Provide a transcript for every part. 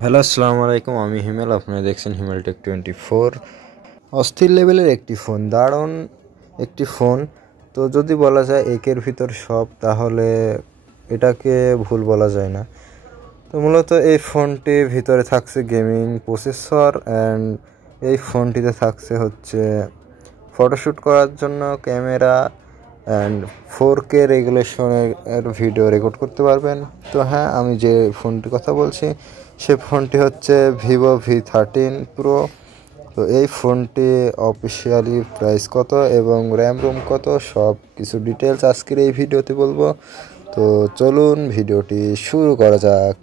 Hello, আসসালামু আলাইকুম। আমি হিমেল, আপনারা দেখছেন হিমেল টেক 24। অস্থির লেভেলের একটি ফোন, দারুণ একটি ফোন। তো যদি বলা যায় একের ভিতর সব, তাহলে এটাকে ভুল বলা যায় না। তো মূলত এই ফোনটির ভিতরে থাকছে গেমিং প্রসেসর, অ্যান্ড এই ফোনটিতে থাকছে হচ্ছে ফটোশ্যুট করার জন্য ক্যামেরা, অ্যান্ড 4K রেগুলেশনের ভিডিও রেকর্ড করতে পারবেন। তো হ্যাঁ, আমি যে ফোনটির কথা বলছি সে ফোনটি হচ্ছে ভিভো V13 Pro। তো এই ফোনটি অফিসিয়ালি প্রাইস কত এবং র্যাম রোম কত, সব কিছু ডিটেলস আজকের এই ভিডিওতে বলবো। তো চলুন ভিডিওটি শুরু করা যাক।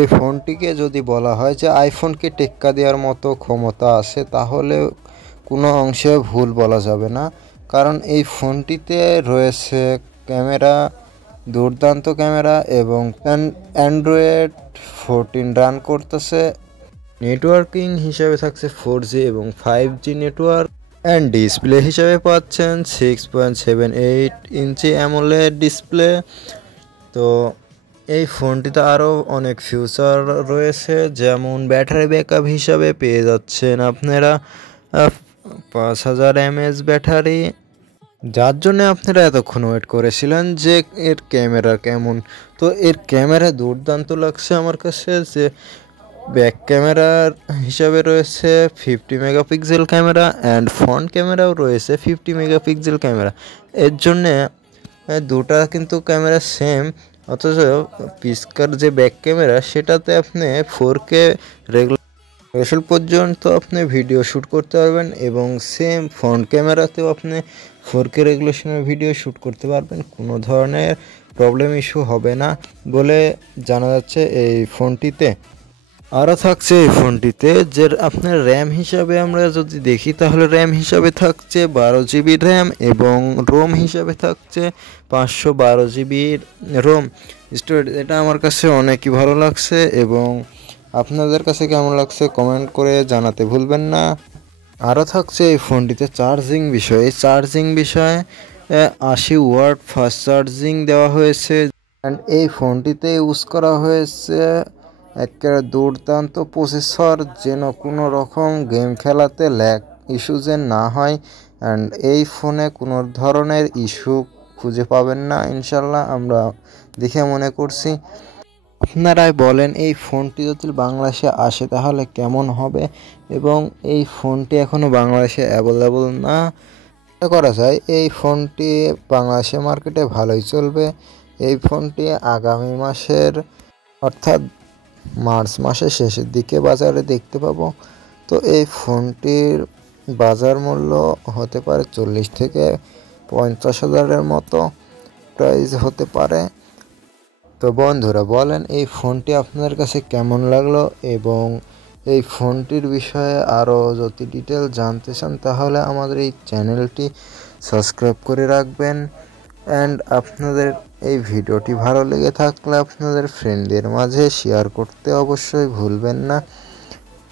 এই ফোনটিকে যদি বলা হয় যে আইফোনকে টেক্কা দেওয়ার মতো ক্ষমতা আছে, তাহলে কোনো অংশে ভুল বলা যাবে না। কারণ এই ফোনটিতে রয়েছে ক্যামেরা, দুর্দান্ত ক্যামেরা, এবং অ্যান্ড্রয়েড 14 রান করতেছে। নেটওয়ার্কিং হিসাবে থাকছে 4G এবং 5G নেটওয়ার্ক, অ্যান্ড ডিসপ্লে হিসাবে পাচ্ছেন 6.78 ইঞ্চি অ্যামোলেড ডিসপ্লে। তো এই ফোনটিতে আরও অনেক ফিউচার রয়েছে, যেমন ব্যাটারি ব্যাকআপ হিসাবে পেয়ে যাচ্ছেন আপনারা 5000 mAh ব্যাটারি, যার জন্য আপনারা এতক্ষণ ওয়েট করেছিলেন যে এর ক্যামেরা কেমন। তো এর ক্যামেরা দুর্দান্ত লাগছে আমার কাছে। যে ব্যাক ক্যামেরার হিসাবে রয়েছে 50 মেগাপিক্সেল ক্যামেরা, অ্যান্ড ফ্রন্ট ক্যামেরাও রয়েছে 50 মেগাপিক্সেল ক্যামেরা। এর জন্যে দুটা কিন্তু ক্যামেরা সেম, অথচ পিছকার যে ব্যাক ক্যামেরা সেটাতে আপনি 4K রেজোলিউশন পর্যন্ত আপনি ভিডিও শ্যুট করতে পারবেন, এবং সেম ফ্রন্ট ক্যামেরাতেও আপনি 4K রেজোলিউশনের ভিডিও শ্যুট করতে পারবেন। কোনো ধরনের প্রবলেম ইস্যু হবে না বলে জানা যাচ্ছে এই ফোনটিতে। আরও থাকছে এই ফোনটিতে যে আপনার র্যাম হিসাবে আমরা যদি দেখি, তাহলে র্যাম হিসাবে থাকছে 12GB র্যাম, এবং রোম হিসাবে থাকছে 512GB রোম স্টোরেজ। এটা আমার কাছে অনেকই ভালো লাগছে, এবং আপনাদের কাছে কেমন লাগছে কমেন্ট করে জানাতে ভুলবেন না। আরও থাকছে এই ফোনটিতে চার্জিং বিষয়ে 80 ওয়াট ফাস্ট চার্জিং দেওয়া হয়েছে, অ্যান্ড এই ফোনটিতে ইউজ করা হয়েছে একটা দুর্দান্ত প্রসেসর, যেন কোনো রকম গেম খেলাতে ল্যাগ ইস্যু যেন না হয়। অ্যান্ড এই ফোনে কোনো ধরনের ইস্যু খুঁজে পাবেন না ইনশাল্লাহ, আমরা দেখে মনে করছি। আপনারাই বলেন এই ফোনটি যদি বাংলাদেশে আসে তাহলে কেমন হবে, এবং এই ফোনটি এখনও বাংলাদেশে অ্যাভেলেবল না করা যায়। এই ফোনটি বাংলাদেশে মার্কেটে ভালোই চলবে। এই ফোনটি আগামী মাসের, অর্থাৎ মার্চ মাসের শেষের দিকে বাজারে দেখতে পাবো। তো এই ফোনটির বাজার মূল্য হতে পারে 40 থেকে 50 হাজারের মতো প্রাইস হতে পারে। তো বন্ধুরা বলেন এই ফোনটি আপনাদের কাছে কেমন লাগলো, এবং এই ফোনটির বিষয়ে আরও যদি ডিটেল জানতে চান তাহলে আমাদের এই চ্যানেলটি সাবস্ক্রাইব করে রাখবেন। অ্যান্ড আপনাদের এই ভিডিওটি ভালো লেগে থাকলে আপনাদের ফ্রেন্ডদের মাঝে শেয়ার করতে অবশ্যই ভুলবেন না।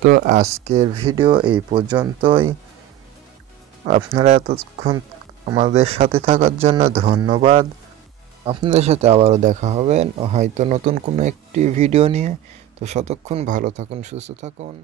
তো আজকের ভিডিও এই পর্যন্তই। আপনারা এতক্ষণ আমাদের সাথে থাকার জন্য ধন্যবাদ। আপনাদের সাথে আবারও দেখা হবে হয়তো নতুন কোনো একটি ভিডিও নিয়ে। তো ততক্ষণ ভালো থাকুন, সুস্থ থাকুন।